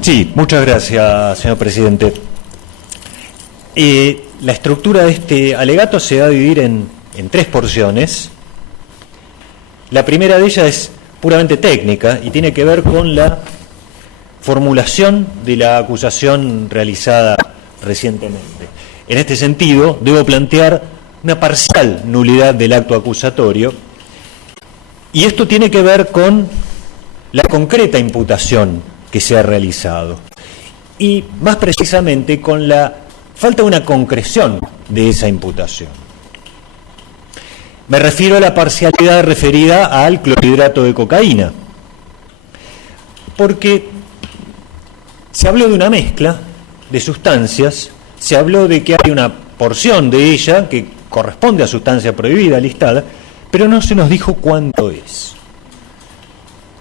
Sí, muchas gracias, señor presidente. La estructura de este alegato se va a dividir en tres porciones. La primera de ellas es puramente técnica y tiene que ver con la formulación de la acusación realizada recientemente. En este sentido, debo plantear una parcial nulidad del acto acusatorio, y esto tiene que ver con la concreta imputación que se ha realizado, y más precisamente con la falta de una concreción de esa imputación. Me refiero a la parcialidad referida al clorhidrato de cocaína, porque se habló de una mezcla de sustancias, se habló de que hay una porción de ella que corresponde a sustancia prohibida listada, pero no se nos dijo cuánto es.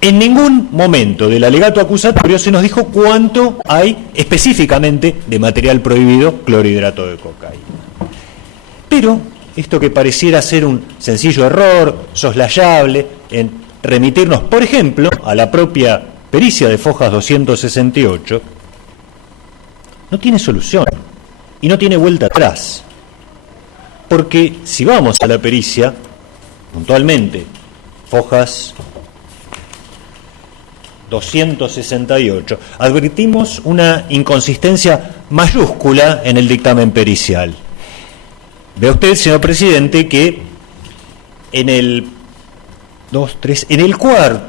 En ningún momento del alegato acusatorio se nos dijo cuánto hay específicamente de material prohibido, clorhidrato de cocaína. Pero esto que pareciera ser un sencillo error, soslayable, en remitirnos, por ejemplo, a la propia pericia de Fojas 268, no tiene solución y no tiene vuelta atrás. Porque si vamos a la pericia, puntualmente, Fojas 268, advertimos una inconsistencia mayúscula en el dictamen pericial. Ve usted, señor presidente, que en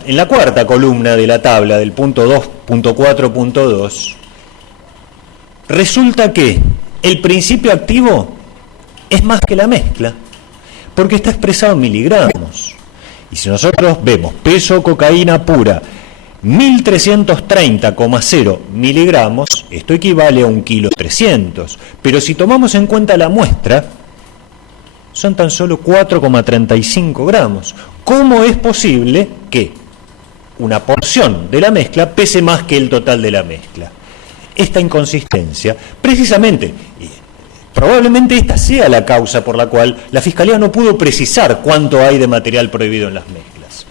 la cuarta columna de la tabla del punto 2.4.2, resulta que el principio activo es más que la mezcla, porque está expresado en miligramos. Y si nosotros vemos peso cocaína pura, 1330,0 miligramos, esto equivale a 1,3 kg. Pero si tomamos en cuenta la muestra, son tan solo 4,35 gramos. ¿Cómo es posible que una porción de la mezcla pese más que el total de la mezcla? Esta inconsistencia, precisamente, probablemente esta sea la causa por la cual la Fiscalía no pudo precisar cuánto hay de material prohibido en las mezclas.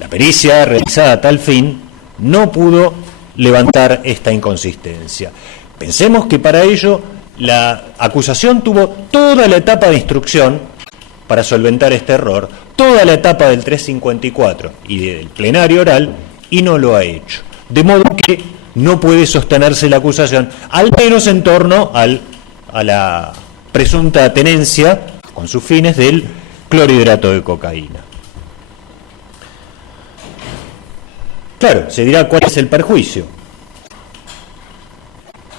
La pericia realizada a tal fin no pudo levantar esta inconsistencia. Pensemos que para ello la acusación tuvo toda la etapa de instrucción para solventar este error, toda la etapa del 354 y del plenario oral, y no lo ha hecho. De modo que no puede sostenerse la acusación, al menos en torno a la presunta tenencia, con sus fines, del clorhidrato de cocaína. Claro, se dirá cuál es el perjuicio.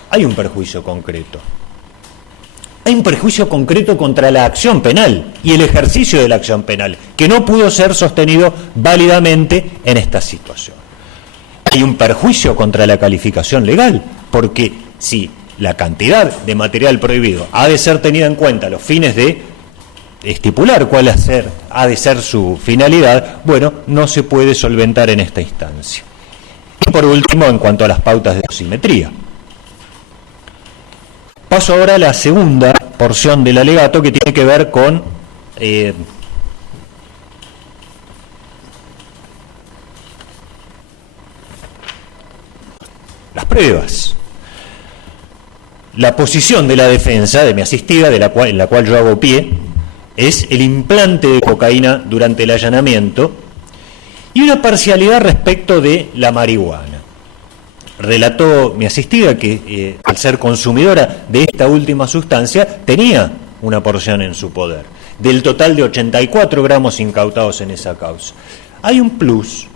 Hay un perjuicio concreto. Hay un perjuicio concreto contra la acción penal y el ejercicio de la acción penal, que no pudo ser sostenido válidamente en esta situación. Hay un perjuicio contra la calificación legal, porque si la cantidad de material prohibido ha de ser tenida en cuenta a los fines de estipular cuál ha de ser su finalidad, bueno, no se puede solventar en esta instancia. Y por último, en cuanto a las pautas de dosimetría. Paso ahora a la segunda porción del alegato, que tiene que ver con las pruebas. La posición de la defensa de mi asistida, en la cual yo hago pie, es el implante de cocaína durante el allanamiento y una parcialidad respecto de la marihuana. Relató mi asistida que al ser consumidora de esta última sustancia tenía una porción en su poder, del total de 84 gramos incautados en esa causa. Hay un plus,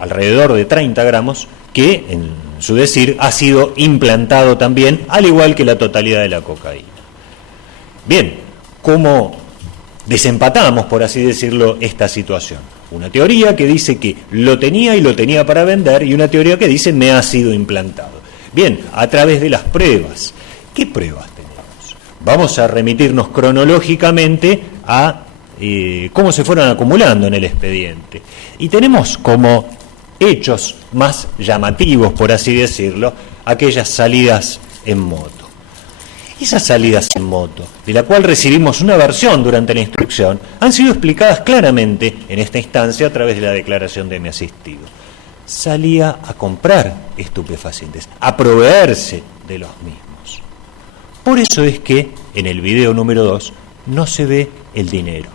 alrededor de 30 gramos, que en su decir ha sido implantado también, al igual que la totalidad de la cocaína. Bien, ¿cómo desempatamos, por así decirlo, esta situación? Una teoría que dice que lo tenía y lo tenía para vender, y una teoría que dice me ha sido implantado. Bien, a través de las pruebas. ¿Qué pruebas tenemos? Vamos a remitirnos cronológicamente a cómo se fueron acumulando en el expediente. Y tenemos como hechos más llamativos, por así decirlo, aquellas salidas en moto. Esas salidas en moto, de la cual recibimos una versión durante la instrucción, han sido explicadas claramente en esta instancia a través de la declaración de mi asistido. salía a comprar estupefacientes, a proveerse de los mismos. Por eso es que en el video número 2 no se ve el dinero.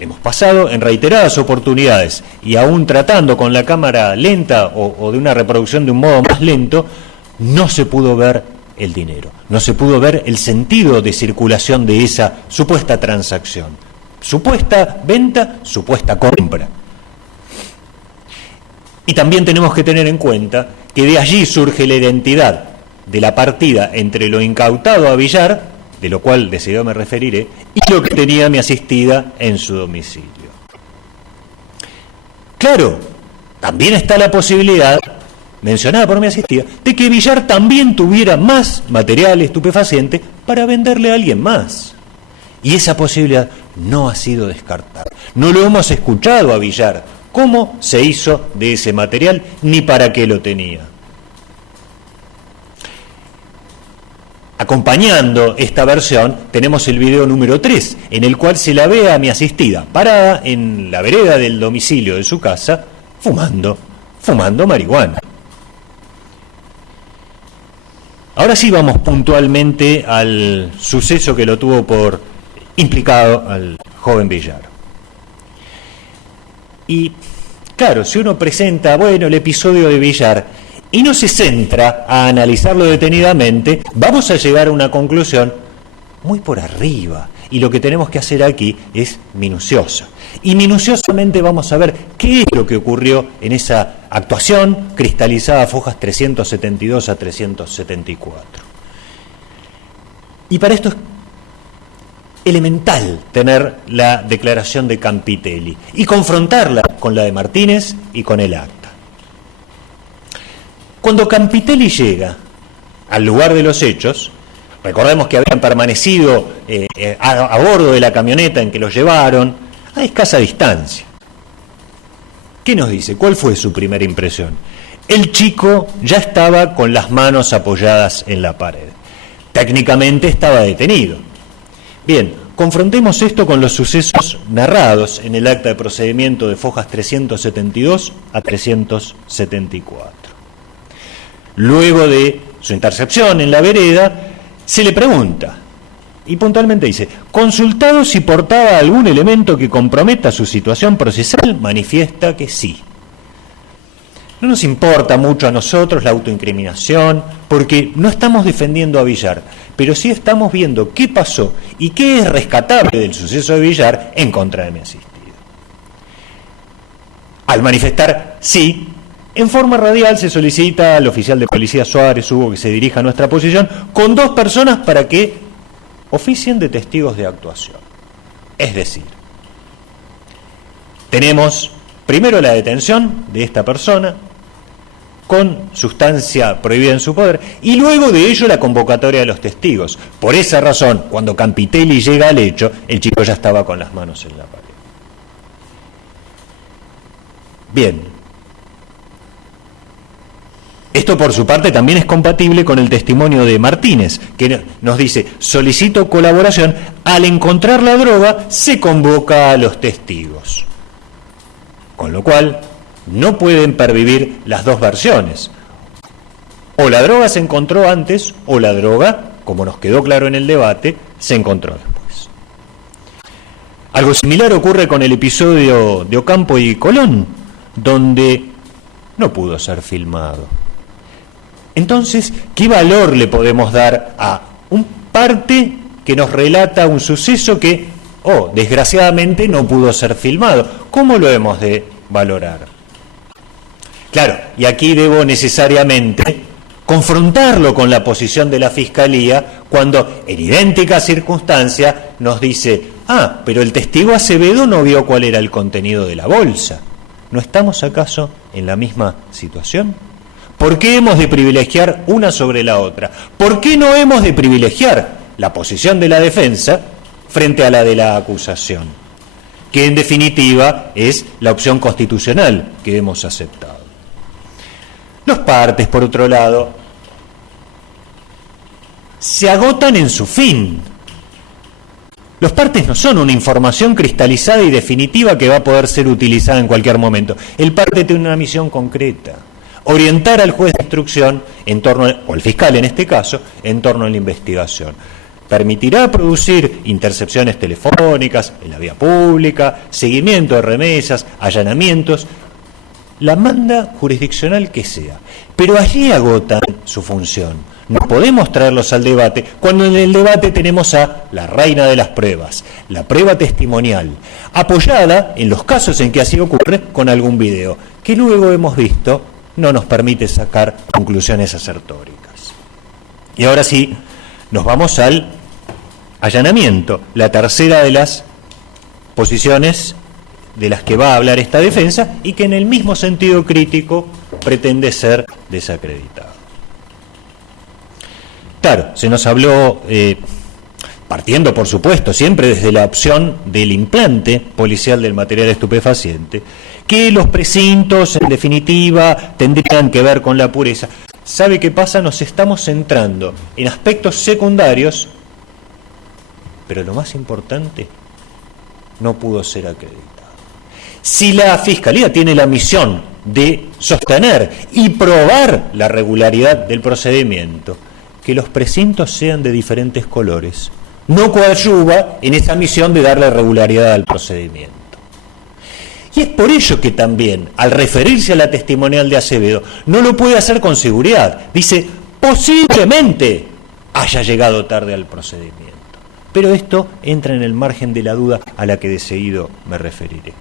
Hemos pasado en reiteradas oportunidades y aún tratando con la cámara lenta o de una reproducción de un modo más lento, no se pudo ver el dinero, no se pudo ver el sentido de circulación de esa supuesta transacción, supuesta venta, supuesta compra. Y también tenemos que tener en cuenta que de allí surge la identidad de la partida entre lo incautado a Villar, de lo cual de seguida me referiré, y lo que tenía mi asistida en su domicilio. Claro, también está la posibilidad, mencionada por mi asistida, de que Villar también tuviera más material estupefaciente para venderle a alguien más. Y esa posibilidad no ha sido descartada. No lo hemos escuchado a Villar cómo se hizo de ese material ni para qué lo tenía. Acompañando esta versión tenemos el video número 3, en el cual se la ve a mi asistida parada en la vereda del domicilio de su casa, fumando marihuana. Ahora sí vamos puntualmente al suceso que lo tuvo por implicado al joven Villar. Y claro, si uno presenta, el episodio de Villar, y no se centra a analizarlo detenidamente, vamos a llegar a una conclusión muy por arriba. Y lo que tenemos que hacer aquí es minuciosa. Y minuciosamente vamos a ver qué es lo que ocurrió en esa actuación cristalizada a fojas 372 a 374. Y para esto es elemental tener la declaración de Campitelli y confrontarla con la de Martínez y con el acta. Cuando Campitelli llega al lugar de los hechos, recordemos que habían permanecido a bordo de la camioneta en que los llevaron a escasa distancia. ¿Qué nos dice? ¿Cuál fue su primera impresión? El chico ya estaba con las manos apoyadas en la pared. Técnicamente estaba detenido. Bien, confrontemos esto con los sucesos narrados en el acta de procedimiento de fojas 372 a 374. Luego de su intercepción en la vereda, se le pregunta, y puntualmente dice, consultado si portaba algún elemento que comprometa su situación procesal, manifiesta que sí. No nos importa mucho a nosotros la autoincriminación, porque no estamos defendiendo a Villar, pero sí estamos viendo qué pasó y qué es rescatable del suceso de Villar en contra de mi asistido. Al manifestar sí, en forma radial se solicita al oficial de policía Suárez Hugo que se dirija a nuestra posición con 2 personas para que oficien de testigos de actuación. Es decir, tenemos primero la detención de esta persona con sustancia prohibida en su poder y luego de ello la convocatoria de los testigos. Por esa razón, cuando Campitelli llega al hecho, el chico ya estaba con las manos en la pared. Bien. Esto por su parte también es compatible con el testimonio de Martínez, que nos dice, solicito colaboración, al encontrar la droga se convoca a los testigos. Con lo cual, no pueden pervivir las dos versiones. O la droga se encontró antes, o la droga, como nos quedó claro en el debate, se encontró después. Algo similar ocurre con el episodio de Ocampo y Colón, donde no pudo ser filmado. Entonces, ¿qué valor le podemos dar a un parte que nos relata un suceso que, desgraciadamente no pudo ser filmado? ¿Cómo lo hemos de valorar? Claro, y aquí debo necesariamente confrontarlo con la posición de la Fiscalía cuando en idéntica circunstancia nos dice, pero el testigo Acevedo no vio cuál era el contenido de la bolsa. ¿No estamos acaso en la misma situación? ¿Por qué hemos de privilegiar una sobre la otra? ¿Por qué no hemos de privilegiar la posición de la defensa frente a la de la acusación? Que en definitiva es la opción constitucional que hemos aceptado. Los partes, por otro lado, se agotan en su fin. Los partes no son una información cristalizada y definitiva que va a poder ser utilizada en cualquier momento. El parte tiene una misión concreta: orientar al juez de instrucción en torno, o al fiscal en este caso, en torno a la investigación. Permitirá producir intercepciones telefónicas en la vía pública, seguimiento de remesas, allanamientos, la manda jurisdiccional que sea. Pero allí agotan su función. No podemos traerlos al debate cuando en el debate tenemos a la reina de las pruebas, la prueba testimonial, apoyada en los casos en que así ocurre con algún video, que luego hemos visto no nos permite sacar conclusiones asertóricas. Y ahora sí, nos vamos al allanamiento, la tercera de las posiciones de las que va a hablar esta defensa y que en el mismo sentido crítico pretende ser desacreditado. Claro, se nos habló, partiendo por supuesto siempre desde la opción del implante policial del material estupefaciente, que los precintos en definitiva tendrían que ver con la pureza. ¿Sabe qué pasa? Nos estamos centrando en aspectos secundarios, pero lo más importante, no pudo ser acreditado. Si la Fiscalía tiene la misión de sostener y probar la regularidad del procedimiento, que los precintos sean de diferentes colores no coadyuva en esa misión de darle regularidad al procedimiento. Y es por ello que también, al referirse a la testimonial de Acevedo, no lo puede hacer con seguridad. Dice, posiblemente haya llegado tarde al procedimiento. Pero esto entra en el margen de la duda a la que de seguido me referiré.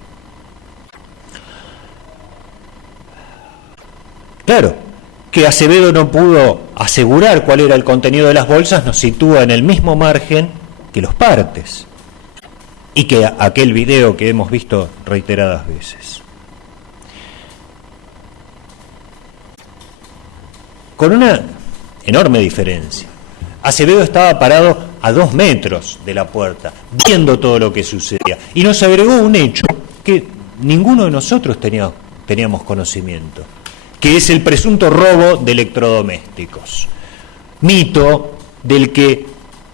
Claro, que Acevedo no pudo asegurar cuál era el contenido de las bolsas nos sitúa en el mismo margen que los partes y que aquel video que hemos visto reiteradas veces. Con una enorme diferencia. Acevedo estaba parado a 2 metros de la puerta, viendo todo lo que sucedía, y nos agregó un hecho que ninguno de nosotros teníamos conocimiento, que es el presunto robo de electrodomésticos. Mito del que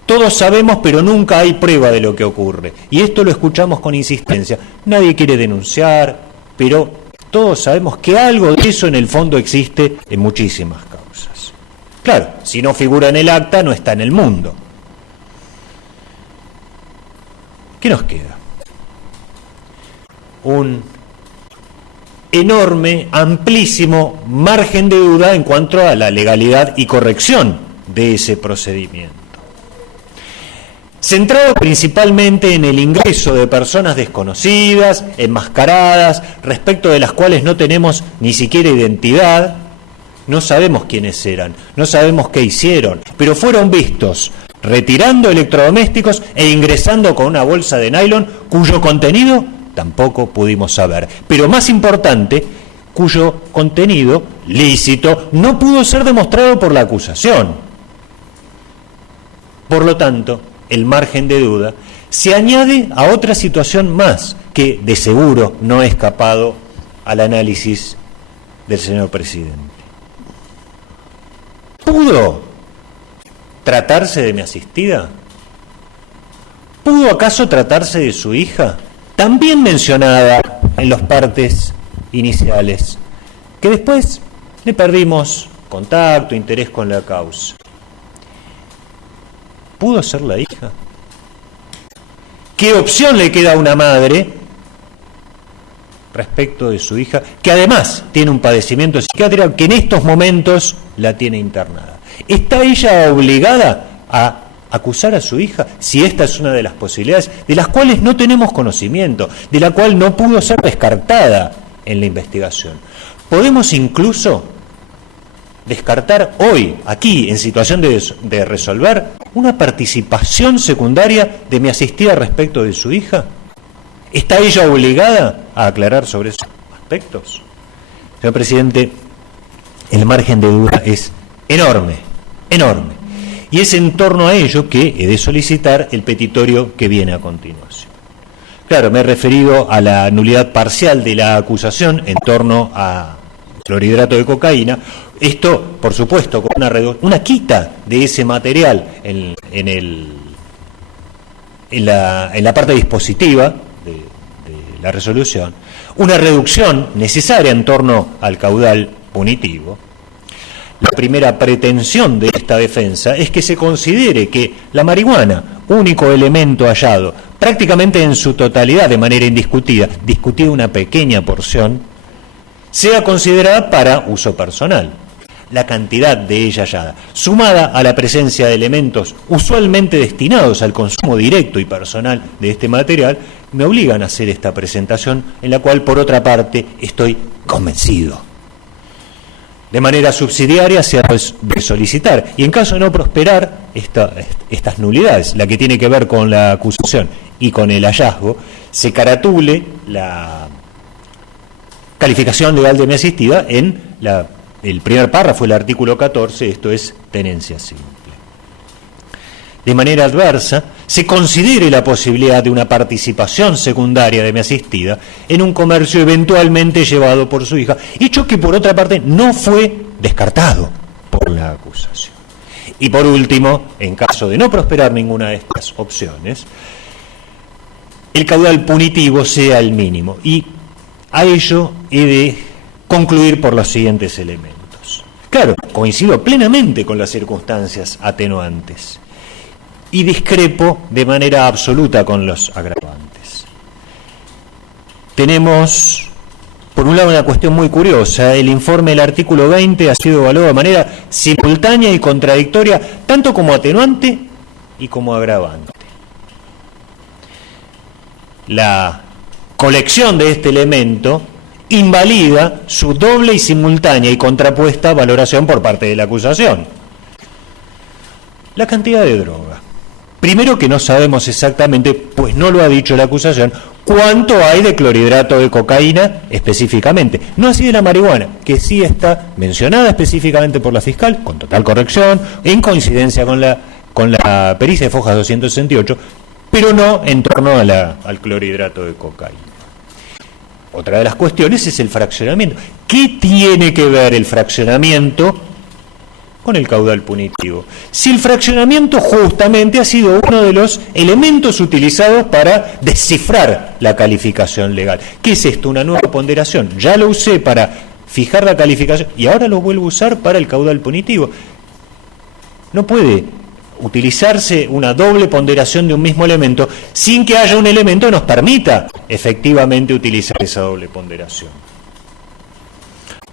todos sabemos, pero nunca hay prueba de lo que ocurre. Y esto lo escuchamos con insistencia. Nadie quiere denunciar, pero todos sabemos que algo de eso en el fondo existe en muchísimas causas. Claro, si no figura en el acta, no está en el mundo. ¿Qué nos queda? Un enorme, amplísimo margen de duda en cuanto a la legalidad y corrección de ese procedimiento. Centrado principalmente en el ingreso de personas desconocidas, enmascaradas, respecto de las cuales no tenemos ni siquiera identidad, no sabemos quiénes eran, no sabemos qué hicieron, pero fueron vistos retirando electrodomésticos e ingresando con una bolsa de nylon cuyo contenido tampoco pudimos saber, pero más importante, cuyo contenido lícito no pudo ser demostrado por la acusación. Por lo tanto, el margen de duda se añade a otra situación más que de seguro no ha escapado al análisis del señor presidente. ¿Pudo tratarse de mi asistida? ¿Pudo acaso tratarse de su hija? También mencionada en los partes iniciales, que después le perdimos contacto, interés con la causa. ¿Pudo ser la hija? ¿Qué opción le queda a una madre respecto de su hija, que además tiene un padecimiento psiquiátrico que en estos momentos la tiene internada? ¿Está ella obligada a acusar a su hija, si esta es una de las posibilidades, de las cuales no tenemos conocimiento, de la cual no pudo ser descartada en la investigación? Podemos incluso descartar hoy, aquí, en situación de resolver, una participación secundaria de mi asistida respecto de su hija. ¿Está ella obligada a aclarar sobre esos aspectos? Señor presidente, el margen de duda es enorme, enorme. Y es en torno a ello que he de solicitar el petitorio que viene a continuación. Claro, me he referido a la nulidad parcial de la acusación en torno a clorhidrato de cocaína. Esto, por supuesto, con una quita de ese material en en la parte dispositiva de la resolución, una reducción necesaria en torno al caudal punitivo. La primera pretensión de esta defensa es que se considere que la marihuana, único elemento hallado, prácticamente en su totalidad, de manera indiscutida, discutida una pequeña porción, sea considerada para uso personal. La cantidad de ella hallada, sumada a la presencia de elementos usualmente destinados al consumo directo y personal de este material, me obligan a hacer esta presentación, en la cual, por otra parte, estoy convencido. De manera subsidiaria se ha de solicitar, y en caso de no prosperar estas nulidades, la que tiene que ver con la acusación y con el hallazgo, se caratule la calificación legal de mi asistida en el primer párrafo del artículo 14, esto es tenencia simple. De manera adversa, se considere la posibilidad de una participación secundaria de mi asistida en un comercio eventualmente llevado por su hija, hecho que por otra parte no fue descartado por la acusación. Y por último, en caso de no prosperar ninguna de estas opciones, el caudal punitivo sea el mínimo, y a ello he de concluir por los siguientes elementos. Claro, coincido plenamente con las circunstancias atenuantes y discrepo de manera absoluta con los agravantes. Tenemos, por un lado, una cuestión muy curiosa. El informe del artículo 20 ha sido evaluado de manera simultánea y contradictoria, tanto como atenuante y como agravante. La colección de este elemento invalida su doble y simultánea y contrapuesta valoración por parte de la acusación. La cantidad de droga. Primero, que no sabemos exactamente, pues no lo ha dicho la acusación, cuánto hay de clorhidrato de cocaína específicamente. No así de la marihuana, que sí está mencionada específicamente por la fiscal, con total corrección, en coincidencia con la pericia de Fojas 268, pero no en torno al clorhidrato de cocaína. Otra de las cuestiones es el fraccionamiento. ¿Qué tiene que ver el fraccionamiento con el caudal punitivo? Si el fraccionamiento justamente ha sido uno de los elementos utilizados para descifrar la calificación legal. ¿Qué es esto? Una nueva ponderación. Ya lo usé para fijar la calificación y ahora lo vuelvo a usar para el caudal punitivo. No puede utilizarse una doble ponderación de un mismo elemento sin que haya un elemento que nos permita efectivamente utilizar esa doble ponderación.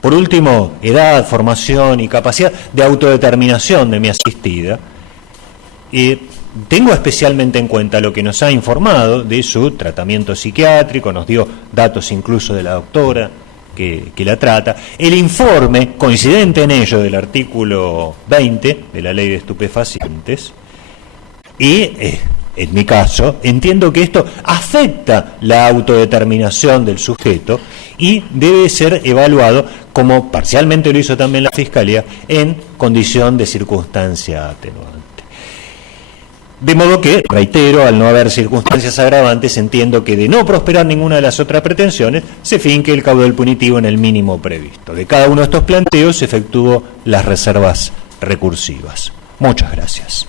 Por último, edad, formación y capacidad de autodeterminación de mi asistida. Tengo especialmente en cuenta lo que nos ha informado de su tratamiento psiquiátrico, nos dio datos incluso de la doctora que la trata, el informe coincidente en ello del artículo 20 de la Ley de Estupefacientes, y en mi caso entiendo que esto afecta la autodeterminación del sujeto y debe ser evaluado, como parcialmente lo hizo también la Fiscalía, en condición de circunstancia atenuante. De modo que, reitero, al no haber circunstancias agravantes, entiendo que de no prosperar ninguna de las otras pretensiones, se finque el caudal punitivo en el mínimo previsto. De cada uno de estos planteos se efectuó las reservas recursivas. Muchas gracias.